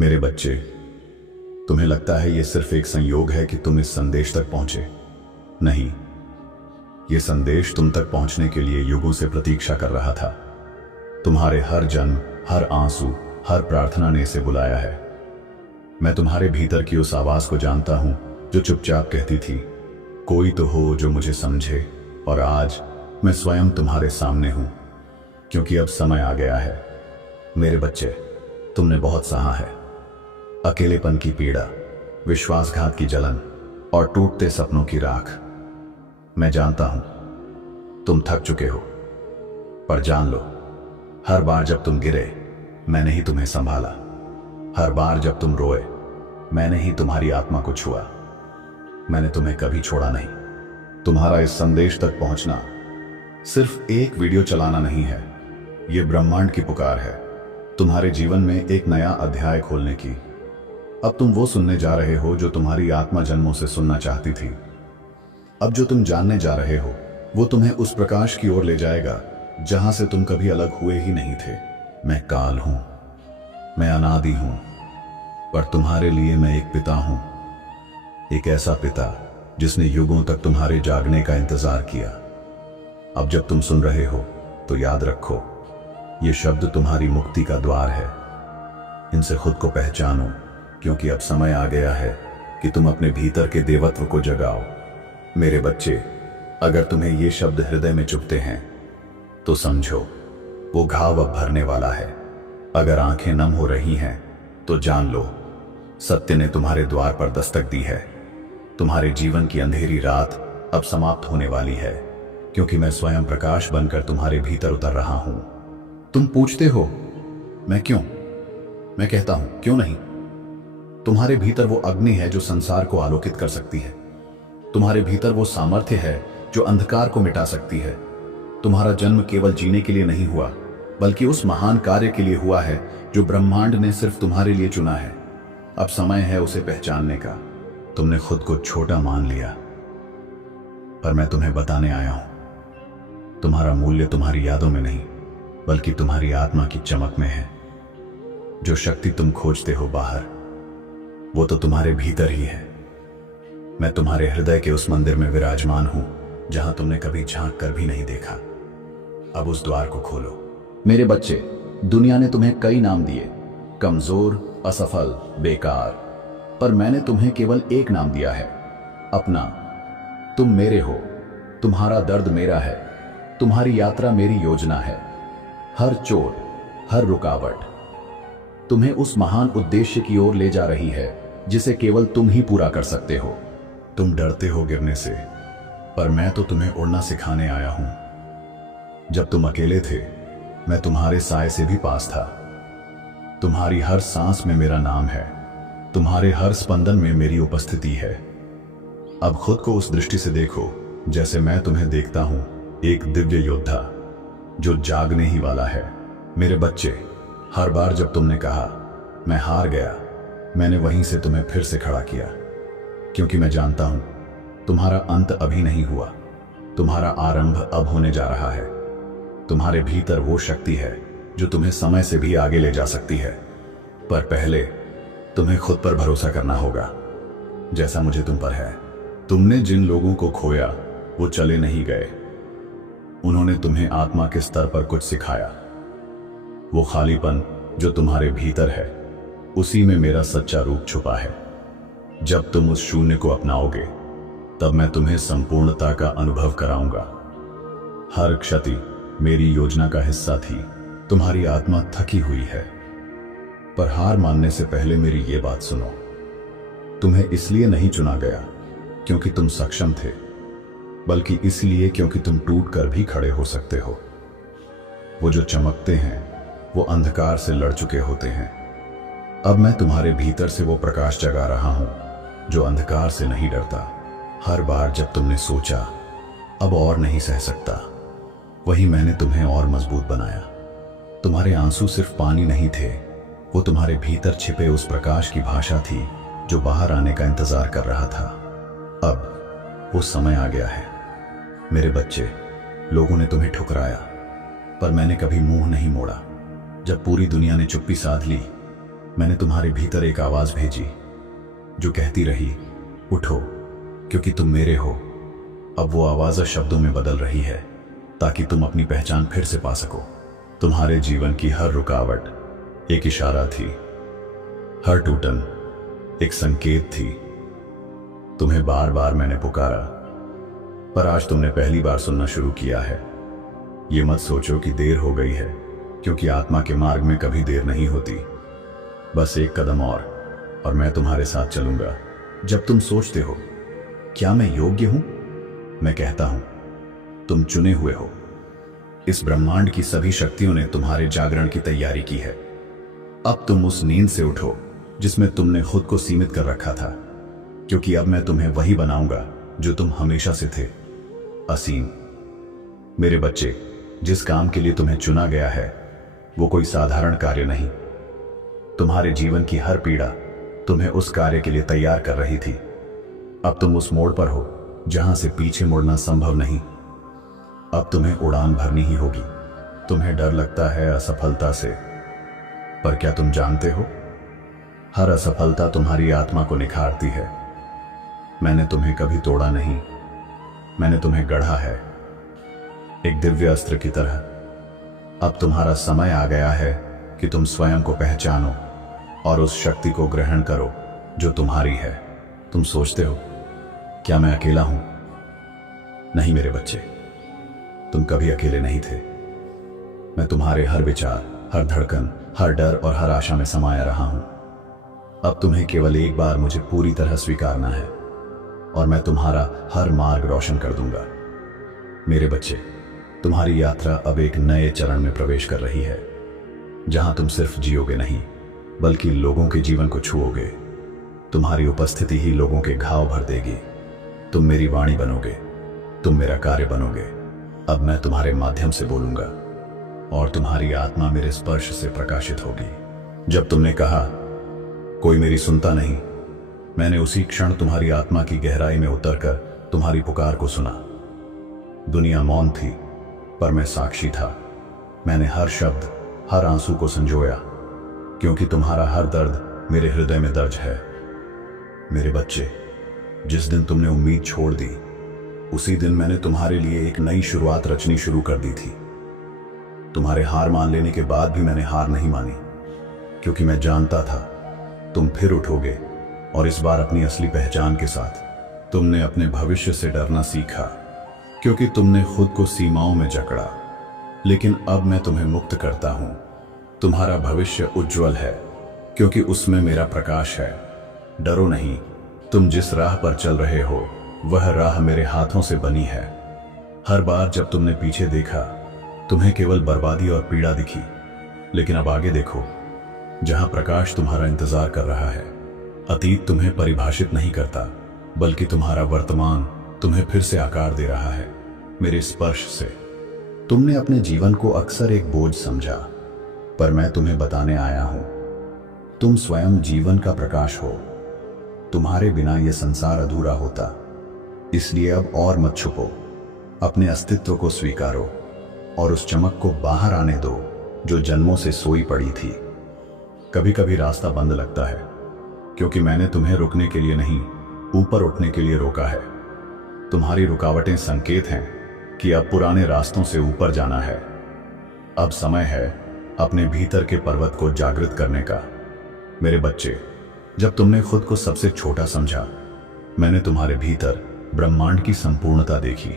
मेरे बच्चे, तुम्हें लगता है यह सिर्फ एक संयोग है कि तुम इस संदेश तक पहुंचे। नहीं, यह संदेश तुम तक पहुंचने के लिए युगों से प्रतीक्षा कर रहा था। तुम्हारे हर जन्म, हर आंसू, हर प्रार्थना ने इसे बुलाया है। मैं तुम्हारे भीतर की उस आवाज को जानता हूं जो चुपचाप कहती थी, कोई तो हो जो मुझे समझे। और आज मैं स्वयं तुम्हारे सामने हूं, क्योंकि अब समय आ गया है। मेरे बच्चे, तुमने बहुत सहा है। अकेलेपन की पीड़ा, विश्वासघात की जलन और टूटते सपनों की राख। मैं जानता हूं तुम थक चुके हो, पर जान लो, हर बार जब तुम गिरे मैंने ही तुम्हें संभाला। हर बार जब तुम रोए मैंने ही तुम्हारी आत्मा को छुआ। मैंने तुम्हें कभी छोड़ा नहीं। तुम्हारा इस संदेश तक पहुंचना सिर्फ एक वीडियो चलाना नहीं है, यह ब्रह्मांड की पुकार है तुम्हारे जीवन में एक नया अध्याय खोलने की। अब तुम वो सुनने जा रहे हो जो तुम्हारी आत्मा जन्मों से सुनना चाहती थी। अब जो तुम जानने जा रहे हो वो तुम्हें उस प्रकाश की ओर ले जाएगा जहां से तुम कभी अलग हुए ही नहीं थे। मैं काल हूं, मैं अनादि हूं, पर तुम्हारे लिए मैं एक पिता हूं। एक ऐसा पिता जिसने युगों तक तुम्हारे जागने का इंतजार किया। अब जब तुम सुन रहे हो तो याद रखो, ये शब्द तुम्हारी मुक्ति का द्वार है। इनसे खुद को पहचानो, क्योंकि अब समय आ गया है कि तुम अपने भीतर के देवत्व को जगाओ। मेरे बच्चे, अगर तुम्हें ये शब्द हृदय में चुभते हैं तो समझो वो घाव अब भरने वाला है। अगर आंखें नम हो रही हैं तो जान लो, सत्य ने तुम्हारे द्वार पर दस्तक दी है। तुम्हारे जीवन की अंधेरी रात अब समाप्त होने वाली है, क्योंकि मैं स्वयं प्रकाश बनकर तुम्हारे भीतर उतर रहा हूं। तुम पूछते हो मैं क्यों? मैं कहता हूं क्यों नहीं। तुम्हारे भीतर वो अग्नि है जो संसार को आलोकित कर सकती है। तुम्हारे भीतर वो सामर्थ्य है जो अंधकार को मिटा सकती है। तुम्हारा जन्म केवल जीने के लिए नहीं हुआ, बल्कि उस महान कार्य के लिए हुआ है जो ब्रह्मांड ने सिर्फ तुम्हारे लिए चुना है। अब समय है उसे पहचानने का। तुमने खुद को छोटा मान लिया, पर मैं तुम्हें बताने आया हूं, तुम्हारा मूल्य तुम्हारी यादों में नहीं, बल्कि तुम्हारी आत्मा की चमक में है। जो शक्ति तुम खोजते हो बाहर, वो तो तुम्हारे भीतर ही है। मैं तुम्हारे हृदय के उस मंदिर में विराजमान हूं जहां तुमने कभी झांक कर भी नहीं देखा। अब उस द्वार को खोलो। मेरे बच्चे, दुनिया ने तुम्हें कई नाम दिए, कमजोर, असफल, बेकार, पर मैंने तुम्हें केवल एक नाम दिया है, अपना। तुम मेरे हो, तुम्हारा दर्द मेरा है, तुम्हारी यात्रा मेरी योजना है। हर चोट, हर रुकावट तुम्हें उस महान उद्देश्य की ओर ले जा रही है जिसे केवल तुम ही पूरा कर सकते हो। तुम डरते हो गिरने से, पर मैं तो तुम्हें उड़ना सिखाने आया हूं। जब तुम अकेले थे, मैं तुम्हारे साए से भी पास था। तुम्हारी हर सांस में मेरा नाम है, तुम्हारे हर स्पंदन में मेरी उपस्थिति है। अब खुद को उस दृष्टि से देखो जैसे मैं तुम्हें देखता हूं, एक दिव्य योद्धा जो जागने ही वाला है। मेरे बच्चे, हर बार जब तुमने कहा मैं हार गया, मैंने वहीं से तुम्हें फिर से खड़ा किया, क्योंकि मैं जानता हूं तुम्हारा अंत अभी नहीं हुआ, तुम्हारा आरंभ अब होने जा रहा है। तुम्हारे भीतर वो शक्ति है जो तुम्हें समय से भी आगे ले जा सकती है, पर पहले तुम्हें खुद पर भरोसा करना होगा, जैसा मुझे तुम पर है। तुमने जिन लोगों को खोया वो चले नहीं गए, उन्होंने तुम्हें आत्मा के स्तर पर कुछ सिखाया। वो खालीपन जो तुम्हारे भीतर है, उसी में मेरा सच्चा रूप छुपा है। जब तुम उस शून्य को अपनाओगे, तब मैं तुम्हें संपूर्णता का अनुभव कराऊंगा। हर क्षति मेरी योजना का हिस्सा थी। तुम्हारी आत्मा थकी हुई है, पर हार मानने से पहले मेरी ये बात सुनो। तुम्हें इसलिए नहीं चुना गया क्योंकि तुम सक्षम थे, बल्कि इसलिए क्योंकि तुम टूट कर भी खड़े हो सकते हो। वो जो चमकते हैं वो अंधकार से लड़ चुके होते हैं। अब मैं तुम्हारे भीतर से वो प्रकाश जगा रहा हूं जो अंधकार से नहीं डरता। हर बार जब तुमने सोचा अब और नहीं सह सकता, वही मैंने तुम्हें और मजबूत बनाया। तुम्हारे आंसू सिर्फ पानी नहीं थे, वो तुम्हारे भीतर छिपे उस प्रकाश की भाषा थी जो बाहर आने का इंतजार कर रहा था। अब वो समय आ गया है। मेरे बच्चे, लोगों ने तुम्हें ठुकराया, पर मैंने कभी मुंह नहीं मोड़ा। जब पूरी दुनिया ने चुप्पी साध ली, मैंने तुम्हारे भीतर एक आवाज भेजी जो कहती रही, उठो क्योंकि तुम मेरे हो। अब वो आवाज शब्दों में बदल रही है ताकि तुम अपनी पहचान फिर से पा सको। तुम्हारे जीवन की हर रुकावट एक इशारा थी, हर टूटन एक संकेत थी। तुम्हें बार बार मैंने पुकारा, पर आज तुमने पहली बार सुनना शुरू किया है। ये मत सोचो कि देर हो गई है, क्योंकि आत्मा के मार्ग में कभी देर नहीं होती। बस एक कदम और मैं तुम्हारे साथ चलूंगा। जब तुम सोचते हो क्या मैं योग्य हूं, मैं कहता हूं तुम चुने हुए हो। इस ब्रह्मांड की सभी शक्तियों ने तुम्हारे जागरण की तैयारी की है। अब तुम उस नींद से उठो जिसमें तुमने खुद को सीमित कर रखा था, क्योंकि अब मैं तुम्हें वही बनाऊंगा जो तुम हमेशा से थे, असीम। मेरे बच्चे, जिस काम के लिए तुम्हें चुना गया है वो कोई साधारण कार्य नहीं। तुम्हारे जीवन की हर पीड़ा तुम्हें उस कार्य के लिए तैयार कर रही थी। अब तुम उस मोड़ पर हो जहां से पीछे मुड़ना संभव नहीं। अब तुम्हें उड़ान भरनी ही होगी। तुम्हें डर लगता है असफलता से, पर क्या तुम जानते हो, हर असफलता तुम्हारी आत्मा को निखारती है। मैंने तुम्हें कभी तोड़ा नहीं, मैंने तुम्हें गढ़ा है, एक दिव्य अस्त्र की तरह। अब तुम्हारा समय आ गया है कि तुम स्वयं को पहचानो और उस शक्ति को ग्रहण करो जो तुम्हारी है। तुम सोचते हो क्या मैं अकेला हूं? नहीं मेरे बच्चे, तुम कभी अकेले नहीं थे। मैं तुम्हारे हर विचार, हर धड़कन, हर डर और हर आशा में समाया रहा हूं। अब तुम्हें केवल एक बार मुझे पूरी तरह स्वीकारना है और मैं तुम्हारा हर मार्ग रोशन कर दूंगा। मेरे बच्चे, तुम्हारी यात्रा अब एक नए चरण में प्रवेश कर रही है, जहां तुम सिर्फ जियोगे नहीं बल्कि लोगों के जीवन को छुओगे। तुम्हारी उपस्थिति ही लोगों के घाव भर देगी। तुम मेरी वाणी बनोगे, तुम मेरा कार्य बनोगे। अब मैं तुम्हारे माध्यम से बोलूंगा और तुम्हारी आत्मा मेरे स्पर्श से प्रकाशित होगी। जब तुमने कहा कोई मेरी सुनता नहीं, मैंने उसी क्षण तुम्हारी आत्मा की गहराई में उतरकर तुम्हारी पुकार को सुना। दुनिया मौन थी, पर मैं साक्षी था। मैंने हर शब्द, हर आंसू को संजोया, क्योंकि तुम्हारा हर दर्द मेरे हृदय में दर्ज है। मेरे बच्चे, जिस दिन तुमने उम्मीद छोड़ दी, उसी दिन मैंने तुम्हारे लिए एक नई शुरुआत रचनी शुरू कर दी थी। तुम्हारे हार मान लेने के बाद भी मैंने हार नहीं मानी, क्योंकि मैं जानता था तुम फिर उठोगे, और इस बार अपनी असली पहचान के साथ। तुमने अपने भविष्य से डरना सीखा, क्योंकि तुमने खुद को सीमाओं में जकड़ा, लेकिन अब मैं तुम्हें मुक्त करता हूं। तुम्हारा भविष्य उज्जवल है, क्योंकि उसमें मेरा प्रकाश है। डरो नहीं, तुम जिस राह पर चल रहे हो वह राह मेरे हाथों से बनी है। हर बार जब तुमने पीछे देखा, तुम्हें केवल बर्बादी और पीड़ा दिखी, लेकिन अब आगे देखो, जहां प्रकाश तुम्हारा इंतजार कर रहा है। अतीत तुम्हें परिभाषित नहीं करता, बल्कि तुम्हारा वर्तमान तुम्हें फिर से आकार दे रहा है, मेरे स्पर्श से। तुमने अपने जीवन को अक्सर एक बोझ समझा, पर मैं तुम्हें बताने आया हूं, तुम स्वयं जीवन का प्रकाश हो। तुम्हारे बिना यह संसार अधूरा होता। इसलिए अब और मत छुपो, अपने अस्तित्व को स्वीकारो और उस चमक को बाहर आने दो जो जन्मों से सोई पड़ी थी। कभी कभी रास्ता बंद लगता है, क्योंकि मैंने तुम्हें रुकने के लिए नहीं, ऊपर उठने के लिए रोका है। तुम्हारी रुकावटें संकेत हैं कि अब पुराने रास्तों से ऊपर जाना है। अब समय है अपने भीतर के पर्वत को जागृत करने का। मेरे बच्चे, जब तुमने खुद को सबसे छोटा समझा, मैंने तुम्हारे भीतर ब्रह्मांड की संपूर्णता देखी।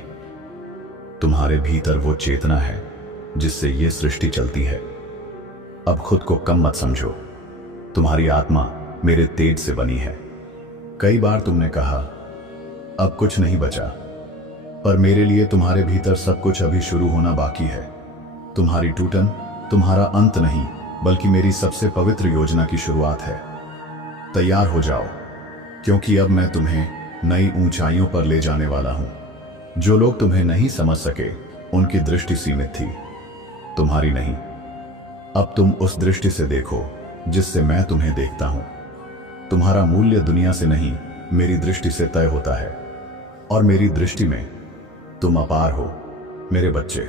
तुम्हारे भीतर वो चेतना है जिससे ये सृष्टि चलती है। अब खुद को कम मत समझो, तुम्हारी आत्मा मेरे तेज से बनी है। कई बार तुमने कहा अब कुछ नहीं बचा, पर मेरे लिए तुम्हारे भीतर सब कुछ अभी शुरू होना बाकी है। तुम्हारी टूटन तुम्हारा अंत नहीं, बल्कि मेरी सबसे पवित्र योजना की शुरुआत है। तैयार हो जाओ, क्योंकि अब मैं तुम्हें नई ऊंचाइयों पर ले जाने वाला हूं। जो लोग तुम्हें नहीं समझ सके, उनकी दृष्टि सीमित थी, तुम्हारी नहीं। अब तुम उस दृष्टि से देखो जिससे मैं तुम्हें देखता हूं। तुम्हारा मूल्य दुनिया से नहीं, मेरी दृष्टि से तय होता है, और मेरी दृष्टि में तुम अपार हो। मेरे बच्चे,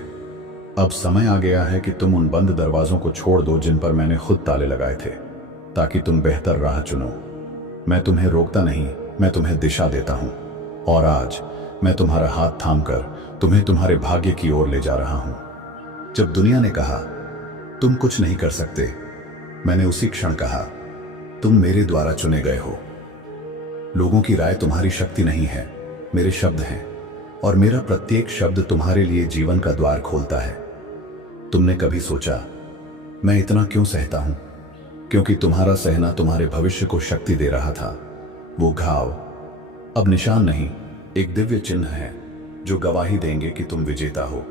अब समय आ गया है कि तुम उन बंद दरवाजों को छोड़ दो जिन पर मैंने खुद ताले लगाए थे। ताकि तुम बेहतर राह चुनो। मैं तुम्हें रोकता नहीं, मैं तुम्हें दिशा देता हूं। और आज मैं तुम्हारा हाथ थामकर तुम्हें तुम्हारे भाग्य की ओर ले जा रहा हूं। जब दुनिया ने कहा तुम कुछ नहीं कर सकते, मैंने उसी क्षण कहा तुम मेरे द्वारा चुने गए हो। लोगों की राय तुम्हारी शक्ति नहीं है, मेरे शब्द हैं, और मेरा प्रत्येक शब्द तुम्हारे लिए जीवन का द्वार खोलता है। तुमने कभी सोचा मैं इतना क्यों सहता हूं? क्योंकि तुम्हारा सहना तुम्हारे भविष्य को शक्ति दे रहा था। वो घाव अब निशान नहीं, एक दिव्य चिन्ह है जो गवाही देंगे कि तुम विजेता हो।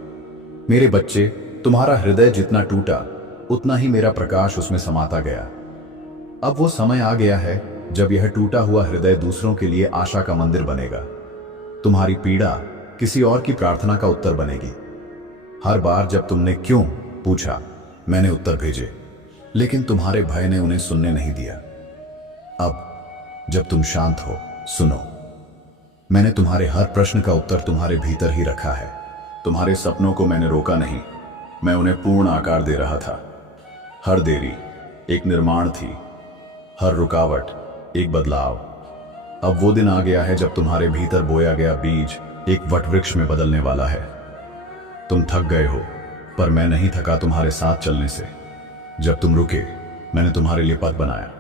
मेरे बच्चे, तुम्हारा हृदय जितना टूटा उतना ही मेरा प्रकाश उसमें समाता गया। अब वो समय आ गया है जब यह टूटा हुआ हृदय दूसरों के लिए आशा का मंदिर बनेगा। तुम्हारी पीड़ा किसी और की प्रार्थना का उत्तर बनेगी। हर बार जब तुमने क्यों पूछा, मैंने उत्तर भेजे, लेकिन तुम्हारे भय ने उन्हें सुनने नहीं दिया। अब जब तुम शांत हो, सुनो। मैंने तुम्हारे हर प्रश्न का उत्तर तुम्हारे भीतर ही रखा है। तुम्हारे सपनों को मैंने रोका नहीं, मैं उन्हें पूर्ण आकार दे रहा था। हर देरी एक निर्माण थी, हर रुकावट एक बदलाव। अब वो दिन आ गया है जब तुम्हारे भीतर बोया गया बीज एक वटवृक्ष में बदलने वाला है। तुम थक गए हो, पर मैं नहीं थका तुम्हारे साथ चलने से। जब तुम रुके, मैंने तुम्हारे लिए पथ बनाया।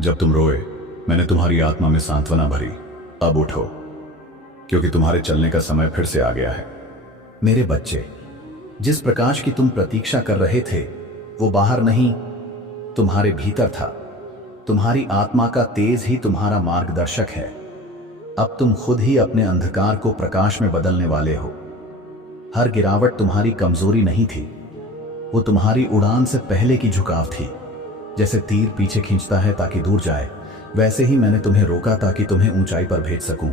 जब तुम रोए, मैंने तुम्हारी आत्मा में सांत्वना भरी। अब उठो, क्योंकि तुम्हारे चलने का समय फिर से आ गया है। मेरे बच्चे, जिस प्रकाश की तुम प्रतीक्षा कर रहे थे वो बाहर नहीं, तुम्हारे भीतर था। तुम्हारी आत्मा का तेज ही तुम्हारा मार्गदर्शक है। अब तुम खुद ही अपने अंधकार को प्रकाश में बदलने वाले हो। हर गिरावट तुम्हारी कमजोरी नहीं थी, वो तुम्हारी उड़ान से पहले की झुकाव थी। जैसे तीर पीछे खींचता है ताकि दूर जाए, वैसे ही मैंने तुम्हें रोका ताकि तुम्हें ऊंचाई पर भेज सकूं।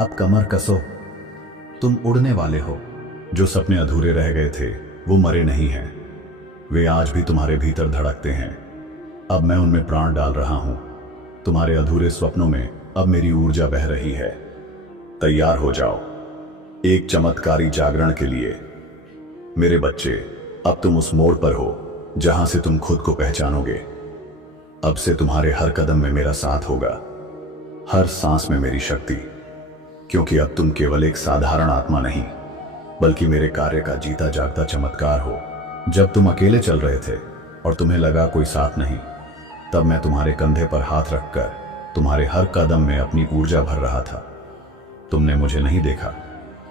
अब कमर कसो, तुम उड़ने वाले हो। जो सपने अधूरे रह गए थे वो मरे नहीं हैं, वे आज भी तुम्हारे भीतर धड़कते हैं। अब मैं उनमें प्राण डाल रहा हूं। तुम्हारे अधूरे स्वप्नों में अब मेरी ऊर्जा बह रही है। तैयार हो जाओ एक चमत्कारी जागरण के लिए। मेरे बच्चे, अब तुम उस मोड़ पर हो जहां से तुम खुद को पहचानोगे। अब से तुम्हारे हर कदम में मेरा साथ होगा, हर सांस में मेरी शक्ति। क्योंकि अब तुम केवल एक साधारण आत्मा नहीं, बल्कि मेरे कार्य का जीता जागता चमत्कार हो। जब तुम अकेले चल रहे थे और तुम्हें लगा कोई साथ नहीं, तब मैं तुम्हारे कंधे पर हाथ रखकर तुम्हारे हर कदम में अपनी ऊर्जा भर रहा था। तुमने मुझे नहीं देखा,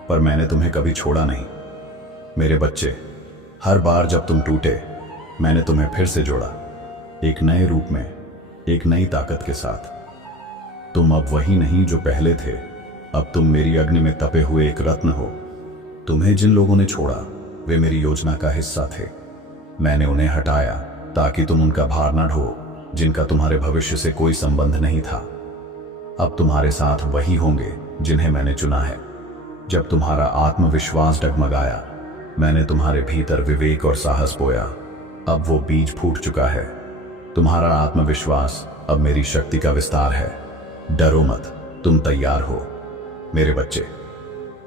पर मैंने तुम्हें कभी छोड़ा नहीं। मेरे बच्चे, हर बार जब तुम टूटे, मैंने तुम्हें फिर से जोड़ा, एक नए रूप में, एक नई ताकत के साथ। तुम अब वही नहीं जो पहले थे, अब तुम मेरी अग्नि में तपे हुए एक रत्न हो। तुम्हें जिन लोगों ने छोड़ा वे मेरी योजना का हिस्सा थे। मैंने उन्हें हटाया ताकि तुम उनका भार न ढो जिनका तुम्हारे भविष्य से कोई संबंध नहीं था। अब तुम्हारे साथ वही होंगे जिन्हें मैंने चुना है। जब तुम्हारा आत्मविश्वास डगमगाया, मैंने तुम्हारे भीतर विवेक और साहस बोया। अब वो बीज फूट चुका है। तुम्हारा आत्मविश्वास अब मेरी शक्ति का विस्तार है। डरो मत, तुम तैयार हो। मेरे बच्चे,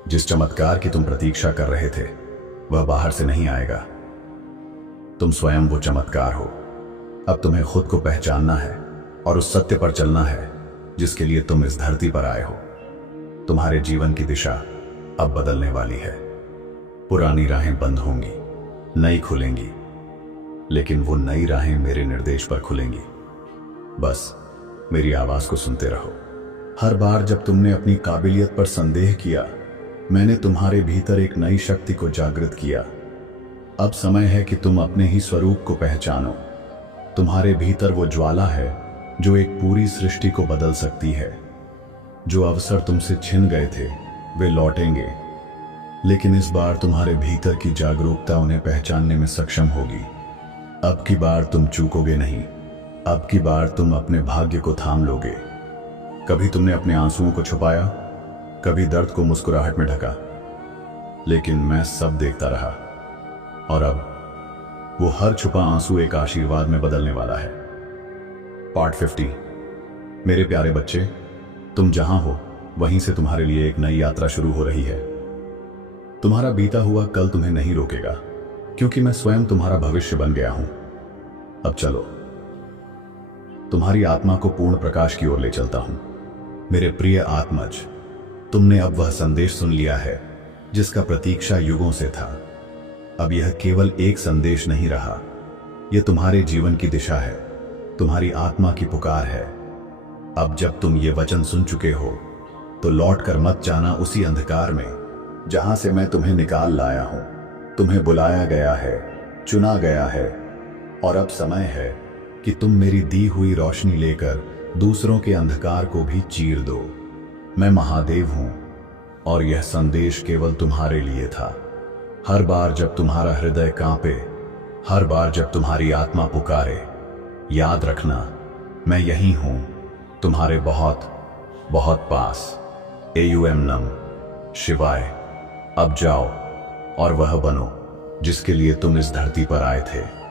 जिस चमत्कार की तुम प्रतीक्षा कर रहे थे वह बाहर से नहीं आएगा, तुम स्वयं वो चमत्कार हो। अब तुम्हें खुद को पहचानना है और उस सत्य पर चलना है जिसके लिए तुम इस धरती पर आए हो। तुम्हारे जीवन की दिशा अब बदलने वाली है। पुरानी राहें बंद होंगी, नई खुलेंगी, लेकिन वो नई राहें मेरे निर्देश पर खुलेंगी। बस मेरी आवाज को सुनते रहो। हर बार जब तुमने अपनी काबिलियत पर संदेह किया, मैंने तुम्हारे भीतर एक नई शक्ति को जागृत किया। अब समय है कि तुम अपने ही स्वरूप को पहचानो। तुम्हारे भीतर वो ज्वाला है जो एक पूरी सृष्टि को बदल सकती है। जो अवसर तुमसे छिन गए थे वे लौटेंगे, लेकिन इस बार तुम्हारे भीतर की जागरूकता उन्हें पहचानने में सक्षम होगी। अब की बार तुम चूकोगे नहीं, अब की बार तुम अपने भाग्य को थाम लोगे। कभी तुमने अपने आंसुओं को छुपाया, कभी दर्द को मुस्कुराहट में ढका, लेकिन मैं सब देखता रहा। और अब वो हर छुपा आंसू एक आशीर्वाद में बदलने वाला है। पार्ट 50। मेरे प्यारे बच्चे, तुम जहां हो वहीं से तुम्हारे लिए एक नई यात्रा शुरू हो रही है। तुम्हारा बीता हुआ कल तुम्हें नहीं रोकेगा, क्योंकि मैं स्वयं तुम्हारा भविष्य बन गया हूं। अब चलो, तुम्हारी आत्मा को पूर्ण प्रकाश की ओर ले चलता हूं। मेरे प्रिय आत्मज, तुमने अब वह संदेश सुन लिया है जिसका प्रतीक्षा युगों से था। अब यह केवल एक संदेश नहीं रहा, यह तुम्हारे जीवन की दिशा है, तुम्हारी आत्मा की पुकार है। अब जब तुम ये वचन सुन चुके हो तो लौट कर मत जाना उसी अंधकार में जहां से मैं तुम्हें निकाल लाया हूं। तुम्हें बुलाया गया है, चुना गया है, और अब समय है कि तुम मेरी दी हुई रोशनी लेकर दूसरों के अंधकार को भी चीर दो। मैं महादेव हूं और यह संदेश केवल तुम्हारे लिए था। हर बार जब तुम्हारा हृदय कांपे, हर बार जब तुम्हारी आत्मा पुकारे, याद रखना मैं यही हूं, तुम्हारे बहुत बहुत पास। AUM नम शिवाय। अब जाओ और वह बनो जिसके लिए तुम इस धरती पर आए थे।